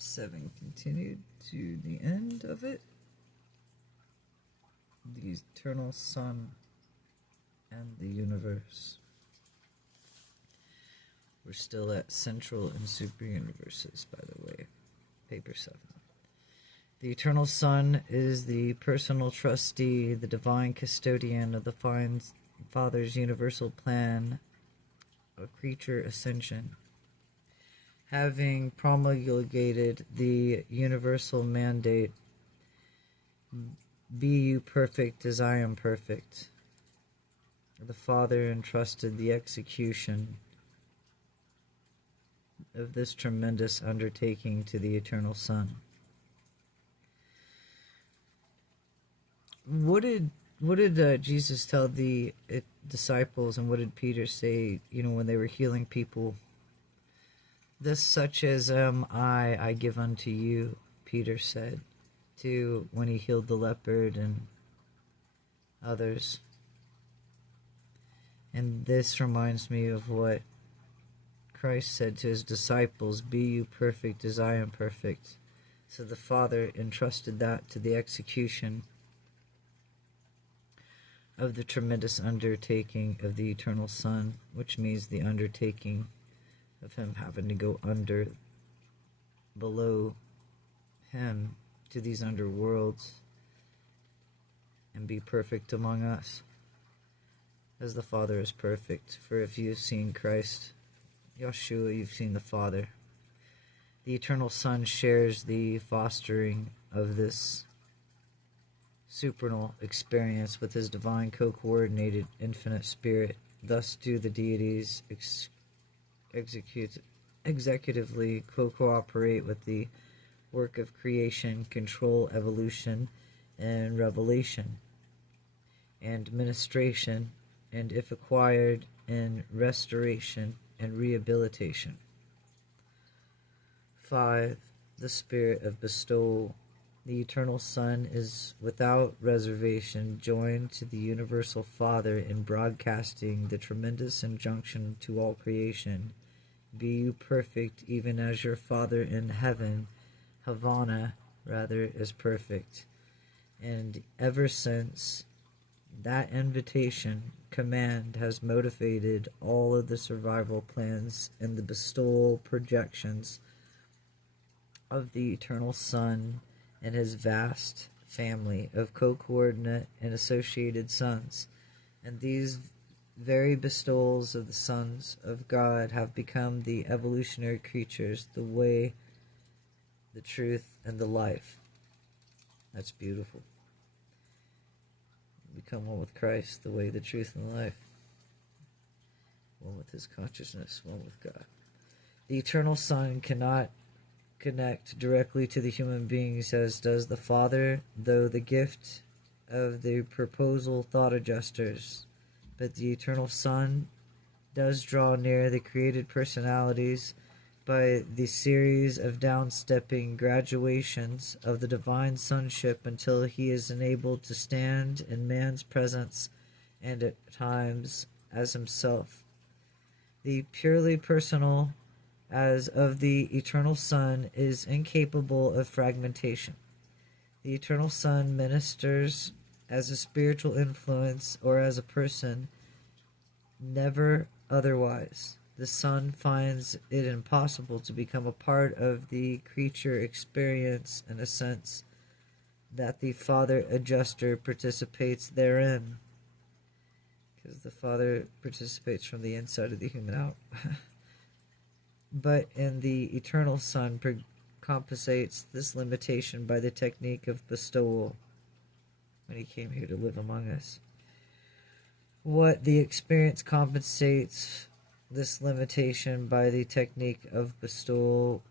7 continued to the end of it. The eternal Son and the universe. We're still at central and super universes, by the way. Paper 7. The eternal Son is the personal trustee, the divine custodian of the Father's universal plan of creature ascension. Having promulgated the universal mandate, be you perfect as I am perfect, the Father entrusted the execution of this tremendous undertaking to the eternal Son. What did Jesus tell the disciples, and what did Peter say, when they were healing people? This such as am I give unto you, Peter said, when he healed the leopard and others. And this reminds me of what Christ said to his disciples, be you perfect as I am perfect. So the Father entrusted that to the execution of the tremendous undertaking of the eternal Son, which means the undertaking of him having to go below him to these underworlds and be perfect among us, as the Father is perfect. For if you have seen Christ, Yeshua, you've seen the Father. The eternal Son shares the fostering of this supernal experience with his divine co-coordinated infinite spirit. Thus do the deities executively co-cooperate with the work of creation, control, evolution, and revelation, and ministration, and if acquired, in restoration and rehabilitation. 5. The spirit of bestowal. The eternal Son is without reservation joined to the universal Father in broadcasting the tremendous injunction to all creation, be you perfect even as your Father in heaven, Havana, is perfect. And ever since that invitation, command has motivated all of the survival plans and the bestowal projections of the eternal Son and his vast family of co-coordinate and associated sons. And these very bestowals of the sons of God have become the evolutionary creatures, the way, the truth, and the life. That's beautiful. Become one with Christ, the way, the truth, and the life. One with his consciousness, one with God. The eternal Son cannot connect directly to the human beings as does the Father, though the gift of the proposal thought adjusters. But the eternal Son does draw near the created personalities by the series of downstepping graduations of the divine sonship until he is enabled to stand in man's presence and at times as himself. The purely personal as of the eternal Son is incapable of fragmentation. The eternal Son ministers as a spiritual influence or as a person, never otherwise. The Son finds it impossible to become a part of the creature experience in a sense that the Father adjuster participates therein, because the Father participates from the inside of the human out. But in the eternal Son compensates this limitation by the technique of bestowal when he came here to live among us. What the experience compensates this limitation by the technique of bestowal,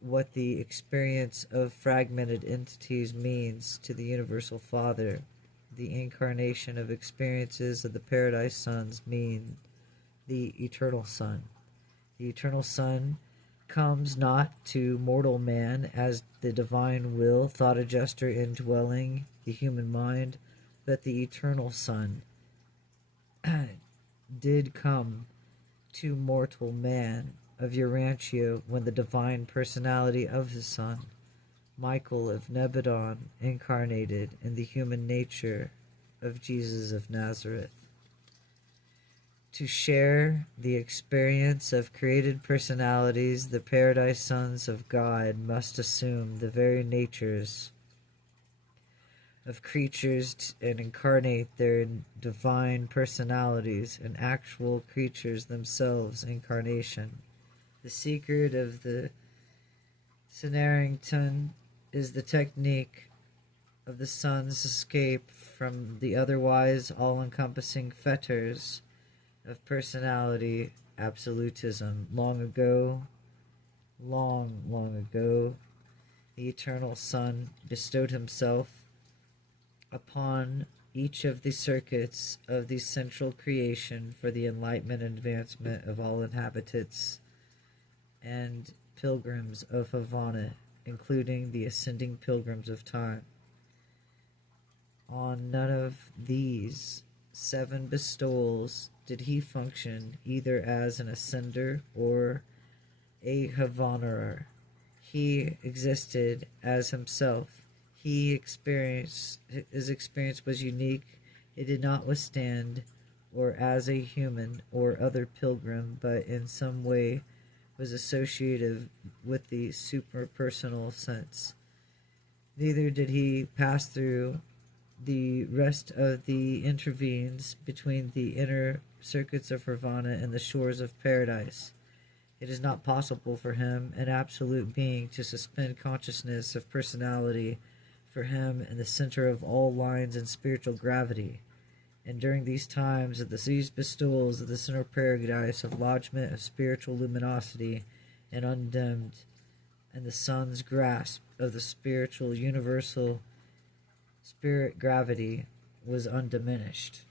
what the experience of fragmented entities means to the universal Father, the incarnation of experiences of the Paradise Sons mean the eternal Son. The eternal Son comes not to mortal man as the divine will, thought adjuster indwelling the human mind, but the eternal Son did come to mortal man of URANTIA when the divine personality of his son, Michael of Nebadon, incarnated in the human nature of Jesus of Nazareth. To share the experience of created personalities, the paradise sons of God must assume the very natures of creatures and incarnate their divine personalities in actual creatures themselves incarnation. The secret of the Scenarington is the technique of the sun's escape from the otherwise all-encompassing fetters of personality absolutism. Long ago, the eternal Son bestowed himself upon each of the circuits of the central creation for the enlightenment and advancement of all inhabitants and pilgrims of Havana, including the ascending pilgrims of time. On none of these 7 bestowals did he function either as an ascender or a Havanerer. He existed as himself. His experience was unique. It did not withstand or as a human or other pilgrim, but in some way was associated with the superpersonal sense. Neither did he pass through the rest of the intervenes between the inner circuits of Nirvana and the shores of paradise. It is not possible for him, an absolute being, to suspend consciousness of personality for him in the center of all lines and spiritual gravity. And during these times of these bestowals of the center paradise of lodgment of spiritual luminosity and undimmed, and the sun's grasp of the spiritual universal spirit gravity was undiminished.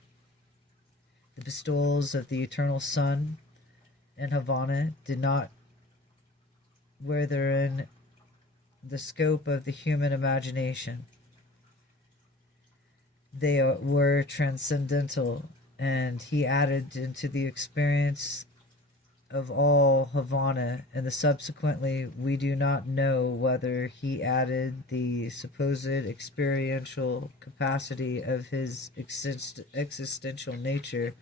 The bestowals of the eternal Sun in Havana did not were therein the scope of the human imagination. They were transcendental, and he added into the experience of all Havana, and subsequently we do not know whether he added the supposed experiential capacity of his existential nature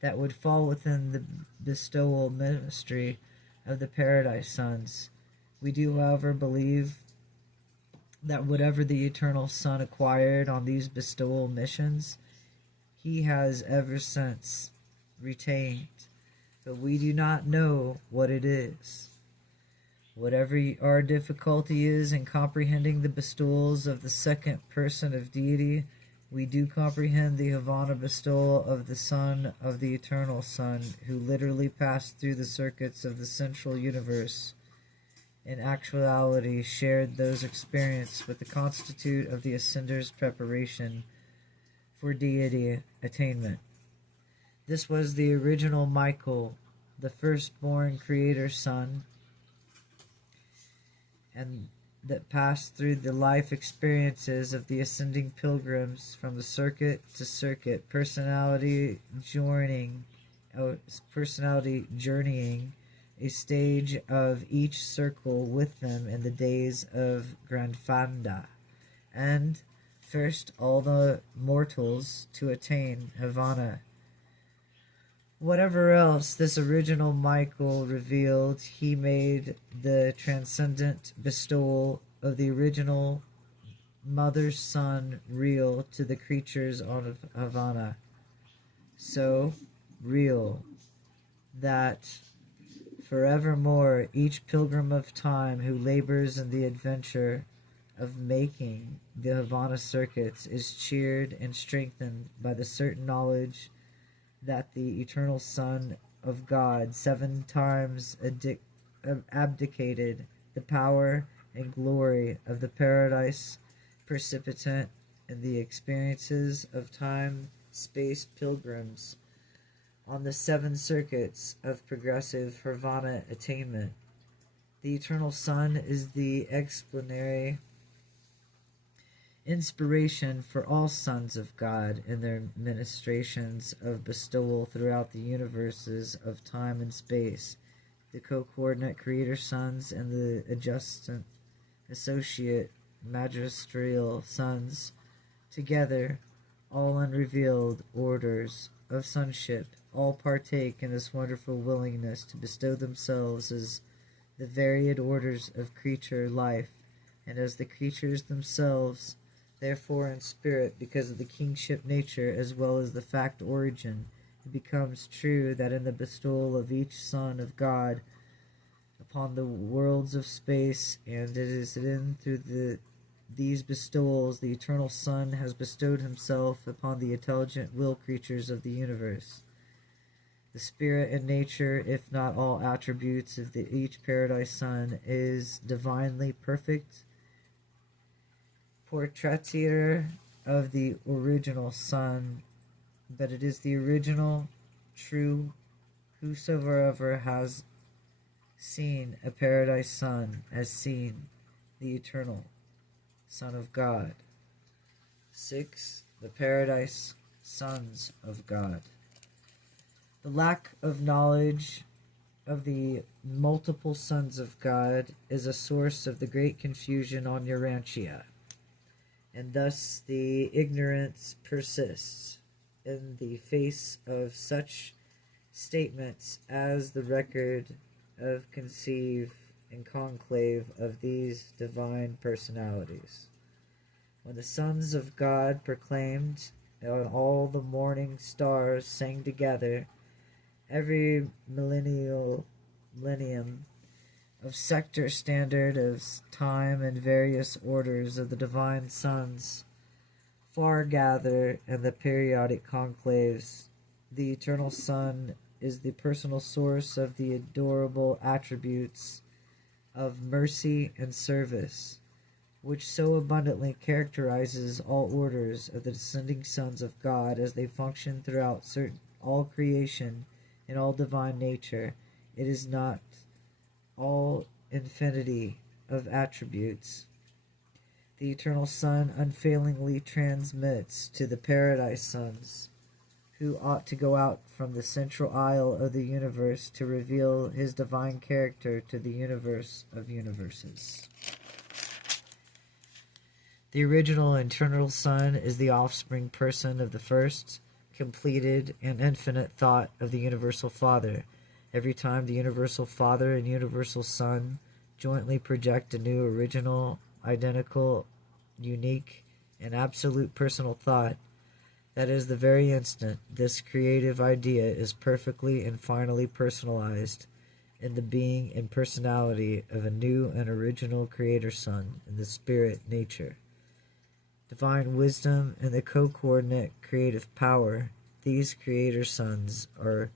that would fall within the bestowal ministry of the Paradise Sons. We do, however, believe that whatever the Eternal Son acquired on these bestowal missions, he has ever since retained, but we do not know what it is. Whatever our difficulty is in comprehending the bestowals of the second person of deity, we do comprehend the Havana bestowal of the Son of the Eternal Son, who literally passed through the circuits of the central universe. In actuality, shared those experiences with the constitute of the Ascender's preparation for deity attainment. This was the original Michael, the firstborn Creator Son, and that passed through the life experiences of the ascending pilgrims from the circuit to circuit, personality journeying a stage of each circle with them in the days of Grandfanda, and first all the mortals to attain Havana. Whatever else this original Michael revealed, he made the transcendent bestowal of the original mother's son real to the creatures on Havana. So real that forevermore each pilgrim of time who labors in the adventure of making the Havana circuits is cheered and strengthened by the certain knowledge that the eternal Son of God 7 times abdicated the power and glory of the paradise precipitant in the experiences of time-space pilgrims on the 7 circuits of progressive Nirvana attainment. The eternal Son is the explanatory inspiration for all sons of God in their ministrations of bestowal throughout the universes of time and space. the co-coordinate creator sons, and the adjustant associate magisterial sons, together, all unrevealed orders of sonship, all partake in this wonderful willingness to bestow themselves as the varied orders of creature life, and as the creatures themselves, therefore in spirit, because of the kingship nature as well as the fact origin, it becomes true that in the bestowal of each Son of God upon the worlds of space, and it is in through these bestowals the eternal Son has bestowed himself upon the intelligent will creatures of the universe. The spirit and nature, if not all attributes of each paradise son, is divinely perfect, portraiture of the original Son, but it is the original, true, whosoever has seen a paradise son has seen the eternal Son of God. 6. The paradise sons of God. The lack of knowledge of the multiple sons of God is a source of the great confusion on URANTIA, and thus the ignorance persists in the face of such statements as the record of conceive and conclave of these divine personalities. When the sons of God proclaimed, and all the morning stars sang together, every millennium of sector standard of time and various orders of the divine sons far gather in the periodic conclaves. The eternal Son is the personal source of the adorable attributes of mercy and service, which so abundantly characterizes all orders of the descending sons of God as they function throughout all creation and all divine nature. It is not all infinity of attributes. The eternal Son unfailingly transmits to the paradise sons, who ought to go out from the central aisle of the universe to reveal his divine character to the universe of universes. The original eternal Son is the offspring person of the first, completed, and infinite thought of the universal Father. Every time the universal Father and universal Son jointly project a new, original, identical, unique, and absolute personal thought, that is the very instant this creative idea is perfectly and finally personalized in the being and personality of a new and original Creator Son in the spirit nature. Divine wisdom and the co-coordinate creative power, these Creator Sons are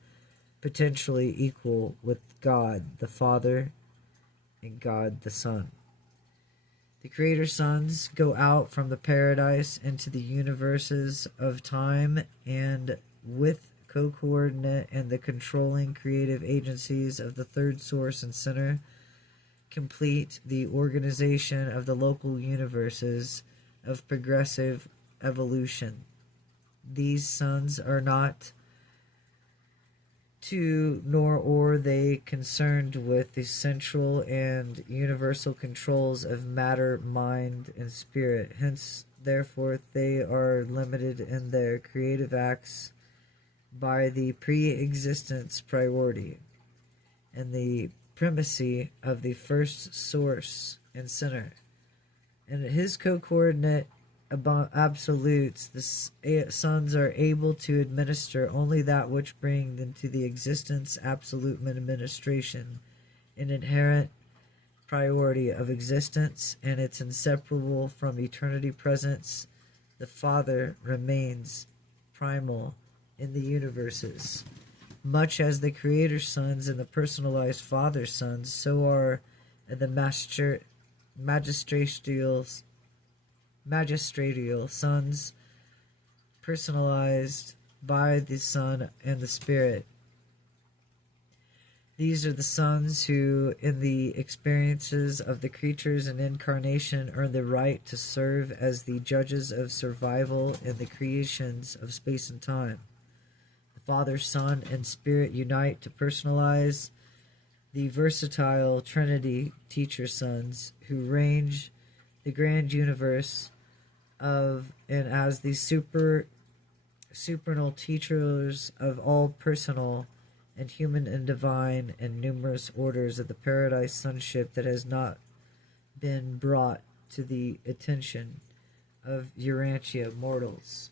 potentially equal with God the Father and God the Son. The Creator Sons go out from the paradise into the universes of time, and with co-coordinate and the controlling creative agencies of the third source and center, complete the organization of the local universes of progressive evolution. These sons are not nor they concerned with the central and universal controls of matter, mind, and spirit. Hence, therefore, they are limited in their creative acts by the pre-existence priority and the primacy of the first source and center. And his co-coordinate absolutes, the sons are able to administer only that which bring them to the existence, absolute administration, an inherent priority of existence, and it's inseparable from eternity presence. The Father remains primal in the universes. Much as the Creator Sons and the personalized Father Sons, so are the magisterial sons, personalized by the Son and the Spirit. These are the sons who, in the experiences of the creatures and incarnation, earn the right to serve as the judges of survival in the creations of space and time. The Father, Son, and Spirit unite to personalize the versatile Trinity teacher sons who range the grand universe of and as the supernal teachers of all personal and human and divine and numerous orders of the paradise sonship that has not been brought to the attention of URANTIA mortals.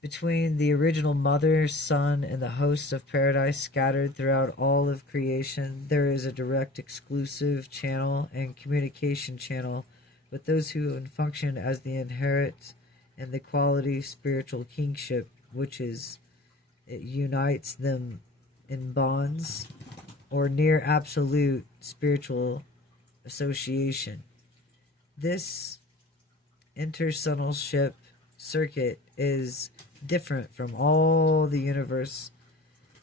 Between the original Mother, Son, and the hosts of paradise scattered throughout all of creation, there is a direct exclusive channel and communication channel with those who function as the inherit and the quality spiritual kingship, which is it unites them in bonds or near absolute spiritual association. This intersonalship circuit is different from all the universe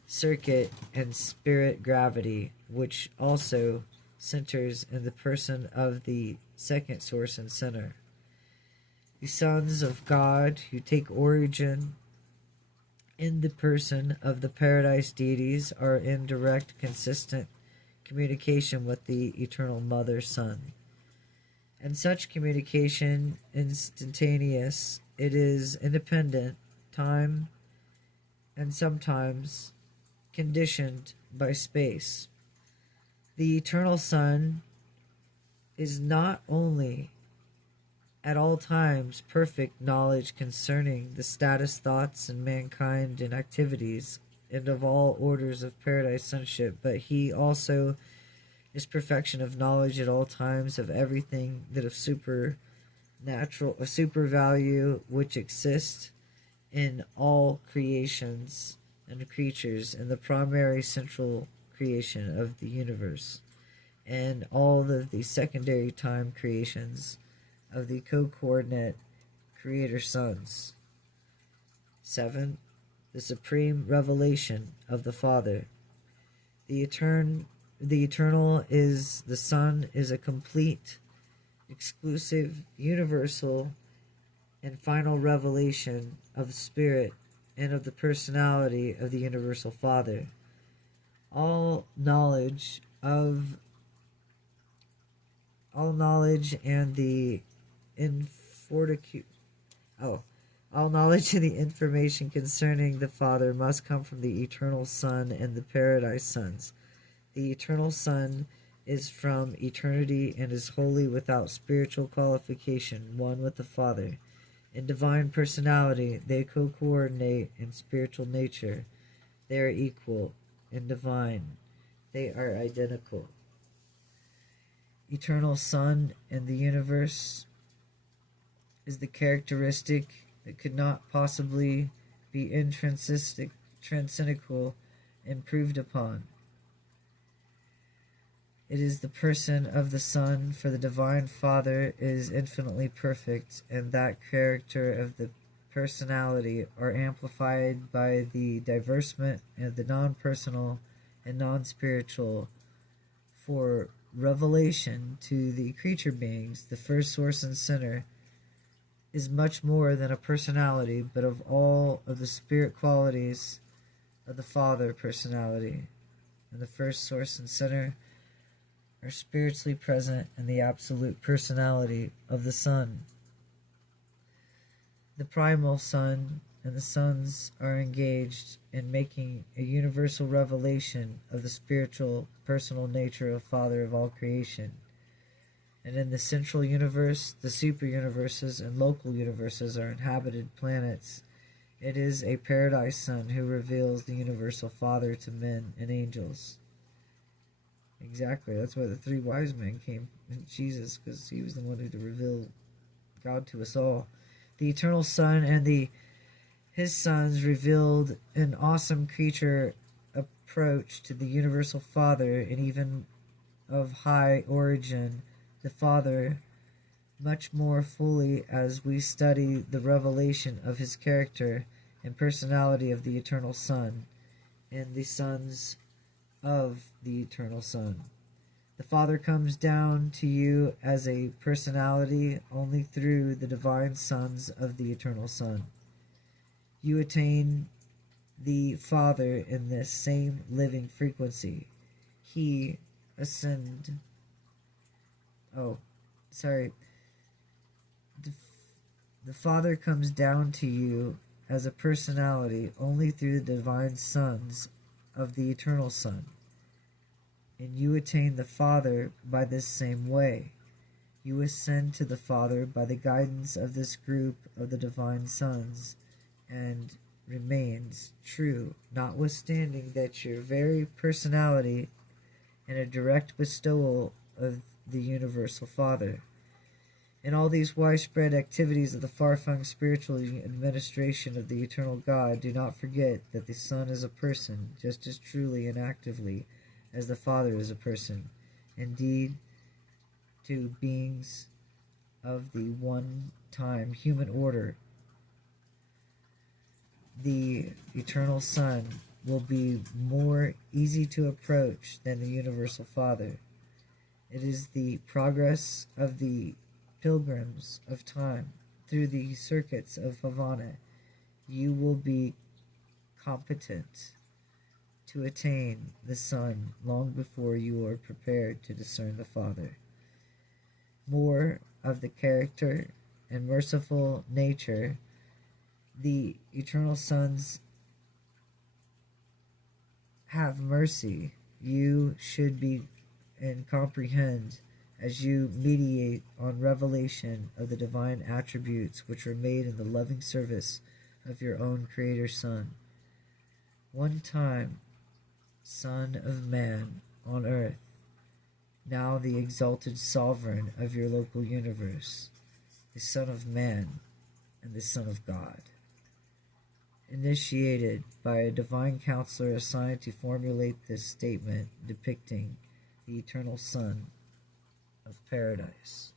circuit and spirit gravity, which also centers in the person of the second source and center. The sons of God who take origin in the person of the paradise deities are in direct, consistent communication with the eternal Mother Son. And such communication instantaneous, it is independent, time, and sometimes conditioned by space. The eternal Son is not only at all times perfect knowledge concerning the status, thoughts, and mankind and activities and of all orders of paradise sonship, but he also is perfection of knowledge at all times of everything that of super value which exists in all creations and creatures in the primary central creation of the universe and all of the secondary time creations of the co-coordinate creator sons. 7. The supreme revelation of the Father. The eternal is the Son is a complete, exclusive, universal, and final revelation of the Spirit and of the personality of the universal Father. All knowledge and the all knowledge and the information concerning the Father must come from the eternal Son and the paradise sons. The eternal Son is from eternity and is wholly without spiritual qualification, one with the Father. In divine personality, they co-coordinate in spiritual nature. They are equal in divine. They are identical. Eternal Son in the universe is the characteristic that could not possibly be intrinsic, improved upon. It is the person of the Son, for the Divine Father is infinitely perfect, and that character of the personality are amplified by the diversement of the non-personal and non-spiritual for revelation to the creature beings. The first source and center is much more than a personality, but of all of the spirit qualities of the Father personality. And the first source and center are spiritually present in the absolute personality of the Son. The primal Son and the sons are engaged in making a universal revelation of the spiritual personal nature of Father of all creation. And in the central universe, the super universes and local universes are inhabited planets. It is a paradise Son who reveals the universal Father to men and angels. Exactly, that's why the three wise men came in Jesus, because he was the one who revealed God to us all. The eternal Son and his sons revealed an awesome creature approach to the universal Father, and even of high origin, the Father, much more fully as we study the revelation of his character and personality of the eternal Son and the sons of the eternal Son. The Father comes down to you as a personality only through the divine sons of the eternal Son. You attain the Father in this same living frequency. he ascend. Oh, sorry. The Father comes down to you as a personality only through the divine sons of the eternal Son, and you attain the Father by this same way. You ascend to the Father by the guidance of this group of the divine sons, and remains true, notwithstanding that your very personality and a direct bestowal of the universal Father. In all these widespread activities of the far-flung spiritual administration of the eternal God, do not forget that the Son is a person, just as truly and actively as the Father is a person. Indeed, to beings of the one-time human order, the eternal Son will be more easy to approach than the universal Father. It is the progress of the pilgrims of time through the circuits of Havana. You will be competent to attain the Son long before you are prepared to discern the Father. More of the character and merciful nature the eternal sons have mercy. You should be and comprehend as you mediate on revelation of the divine attributes which were made in the loving service of your own Creator Son. One time, Son of Man on earth, now the exalted sovereign of your local universe, the Son of Man and the Son of God. Initiated by a divine counselor assigned to formulate this statement depicting the eternal Son of Paradise.